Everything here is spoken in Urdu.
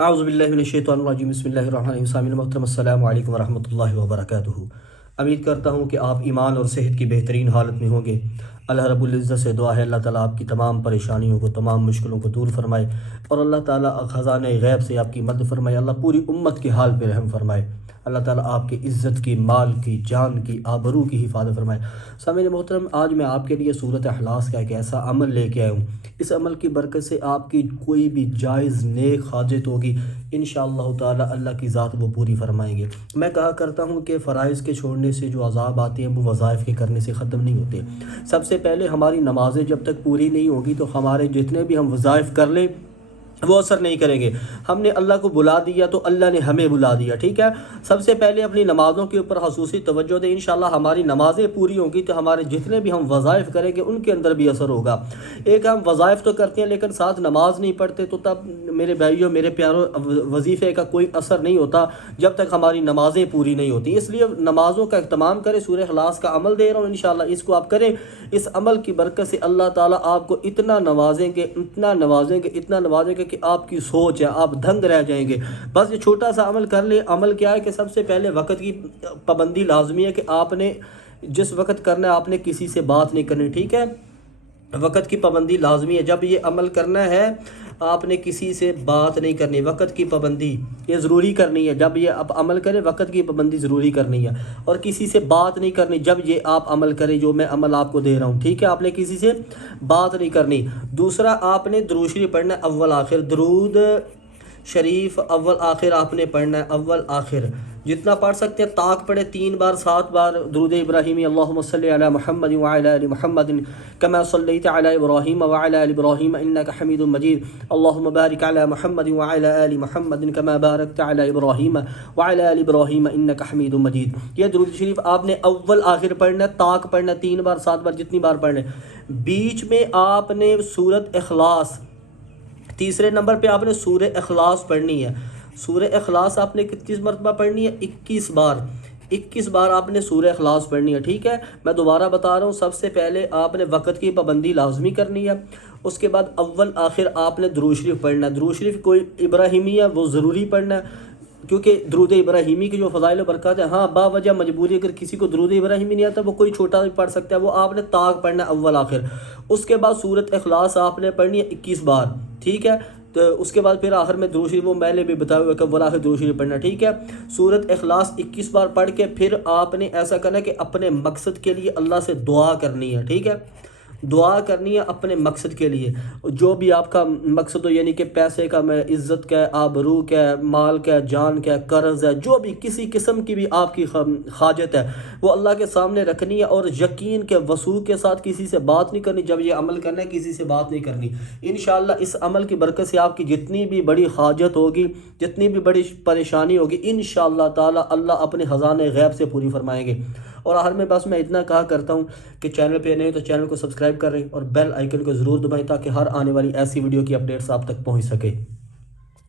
اعوذ باللہ من الشیطان الرجیم بسم اللہ الرحمن الرحیم سامعین محترم السلام علیکم ورحمۃ اللہ وبرکاتہ۔ امید کرتا ہوں کہ آپ ایمان اور صحت کی بہترین حالت میں ہوں گے۔ اللہ رب العزت سے دعا ہے اللہ تعالیٰ آپ کی تمام پریشانیوں کو تمام مشکلوں کو دور فرمائے اور اللہ تعالیٰ خزانہ غیب سے آپ کی مدد فرمائے، اللہ پوری امت کے حال پہ رحم فرمائے، اللہ تعالیٰ آپ کی عزت کی، مال کی، جان کی، آبرو کی حفاظت فرمائے۔ سامعین محترم، آج میں آپ کے لیے سورۃ اخلاص کا ایک ایسا عمل لے کے آیا ہوں، اس عمل کی برکت سے آپ کی کوئی بھی جائز نیک حاجت ہوگی انشاءاللہ تعالی اللہ کی ذات وہ پوری فرمائیں گے۔ میں کہا کرتا ہوں کہ فرائض کے چھوڑنے سے جو عذاب آتے ہیں وہ وظائف کے کرنے سے ختم نہیں ہوتے۔ سب سے پہلے ہماری نمازیں جب تک پوری نہیں ہوگی تو ہمارے جتنے بھی ہم وظائف کر لیں وہ اثر نہیں کریں گے۔ ہم نے اللہ کو بلا دیا تو اللہ نے ہمیں بلا دیا، ٹھیک ہے۔ سب سے پہلے اپنی نمازوں کے اوپر خصوصی توجہ دیں، انشاءاللہ ہماری نمازیں پوری ہوں گی تو ہمارے جتنے بھی ہم وظائف کریں گے ان کے اندر بھی اثر ہوگا۔ ایک ہم وظائف تو کرتے ہیں لیکن ساتھ نماز نہیں پڑھتے تو تب میرے بھائیوں میرے پیاروں وظیفے کا کوئی اثر نہیں ہوتا جب تک ہماری نمازیں پوری نہیں ہوتی۔ اس لیے نمازوں کا اہتمام کریں، سورہ اخلاص کا عمل دے رہا ہوں انشاءاللہ اس کو آپ کریں۔ اس عمل کی برکت سے اللہ تعالیٰ آپ کو اتنا نوازیں گے، اتنا نوازیں گے، اتنا نوازیں گے کہ آپ کی سوچ ہے آپ دھنگ رہ جائیں گے۔ بس یہ چھوٹا سا عمل کر لیں۔ عمل کیا ہے کہ سب سے پہلے وقت کی پابندی لازمی ہے کہ آپ نے جس وقت کرنا ہے آپ نے کسی سے بات نہیں کرنی، ٹھیک ہے۔ وقت کی پابندی لازمی ہے، جب یہ عمل کرنا ہے آپ نے کسی سے بات نہیں کرنی، وقت کی پابندی یہ ضروری کرنی ہے۔ جب یہ آپ عمل کریں وقت کی پابندی ضروری کرنی ہے، اور کسی سے بات نہیں کرنی جب یہ آپ عمل کریں جو میں عمل آپ کو دے رہا ہوں، ٹھیک ہے۔ آپ نے کسی سے بات نہیں کرنی۔ دوسرا، آپ نے درود شریف پڑھنا ہے اول آخر، درود شریف اول آخر آپ نے پڑھنا ہے، اول آخر جتنا پڑھ سکتے ہیں طاق پڑھے 3 بار 7 بار درود ابراہیمی، اللہم صلی علی محمد وعلی آل محمد کما صلیت علی ابراہیم وعلی آل ابراہیم انک حمید مجید، اللہم بارک علی محمد وعلی آل محمد کما بارکت علی ابراہیم وعلی آل ابراہیم انک حمید مجید۔ یہ درود شریف آپ نے اول آخر پڑھنا ہے، طاق پڑھنا ہے 3 بار 7 بار جتنی بار پڑھنا ہے۔ بیچ میں آپ نے سورۃ اخلاص، تیسرے نمبر پہ آپ نے سورہ اخلاص پڑھنی ہے۔ سورہ اخلاص آپ نے کتنی مرتبہ پڑھنی ہے؟ 21 بار۔ 21 بار آپ نے سورہ اخلاص پڑھنی ہے، ٹھیک ہے۔ میں دوبارہ بتا رہا ہوں، سب سے پہلے آپ نے وقت کی پابندی لازمی کرنی ہے، اس کے بعد اول آخر آپ نے درود شریف پڑھنا ہے۔ درود شریف کوئی ابراہیمی ہے وہ ضروری پڑھنا ہے کیونکہ درود ابراہیمی کی جو فضائل و برکات ہے، ہاں باوجہ مجبوری اگر کسی کو درود ابراہیمی نہیں آتا وہ کوئی چھوٹا بھی پڑھ سکتا ہے، وہ آپ نے طاق پڑھنا ہے اول آخر۔ اس کے بعد سورۃ اخلاص آپ نے پڑھنی ہے 21 بار، ٹھیک ہے۔ تو اس کے بعد پھر آخر میں درود شریف وہ میں نے بھی بتایا ہوا کہ اول آخر درود شریف پڑھنا، ٹھیک ہے۔ سورۃ اخلاص 21 بار پڑھ کے پھر آپ نے ایسا کرنا ہے کہ اپنے مقصد کے لیے اللہ سے دعا کرنی ہے، ٹھیک ہے۔ دعا کرنی ہے اپنے مقصد کے لیے، جو بھی آپ کا مقصد ہو، یعنی کہ پیسے کا، عزت کا، آبرو کا، مال کا، جان کا، قرض ہے، جو بھی کسی قسم کی بھی آپ کی حاجت ہے وہ اللہ کے سامنے رکھنی ہے، اور یقین کے وثوق کے ساتھ کسی سے بات نہیں کرنی۔ جب یہ عمل کرنا ہے کسی سے بات نہیں کرنی انشاءاللہ۔ اس عمل کی برکت سے آپ کی جتنی بھی بڑی حاجت ہوگی، جتنی بھی بڑی پریشانی ہوگی انشاءاللہ تعالی اللہ اپنے خزانہ غیب سے پوری فرمائیں گے۔ اور آخر میں بس میں اتنا کہا کرتا ہوں کہ چینل پہ نہیں تو چینل کو سبسکرائب کریں اور بیل آئیکن کو ضرور دبائیں تاکہ ہر آنے والی ایسی ویڈیو کی اپڈیٹس آپ تک پہنچ سکے۔